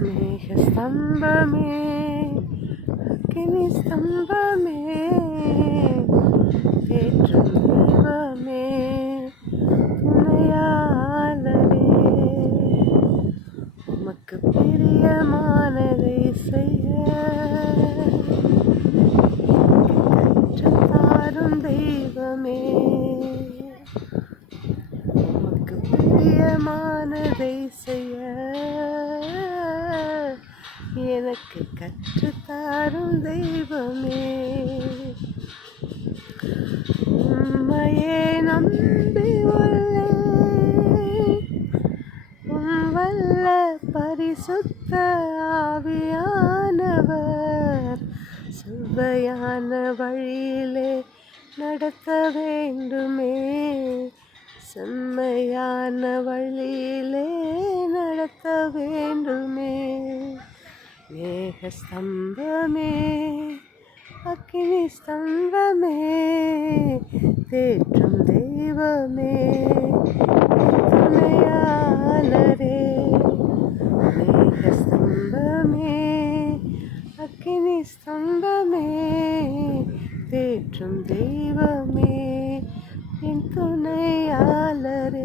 மேகஸ்தம்பமே அக்கினி ஸ்தம்பமே தேற்றும் தெய்வமே துணையாளரே உமக்கு பிரியமானதை செய்ய கற்றுத்தாரும் தெய்வமே உமக்கு பிரியமானதை செய்ய எனக்கு கற்றுத்தாரும் தெய்வமே உம்மையே நம்பி உள்ளேன் வல்ல பரிசுத்த ஆவியானவர் சுவையான வழியிலே நடத்த வேண்டுமே செம்மையான வழியிலே நடத்த வேண்டுமே மேகஸ்தம்பமே அக்கினி ஸ்தம்பமே தேற்றும் தெய்வமே துணையாளரே மேகஸ்தம்பமே அக்கினி ஸ்தம்பமே தேற்றும் தெய்வமே என் துணையாளரே.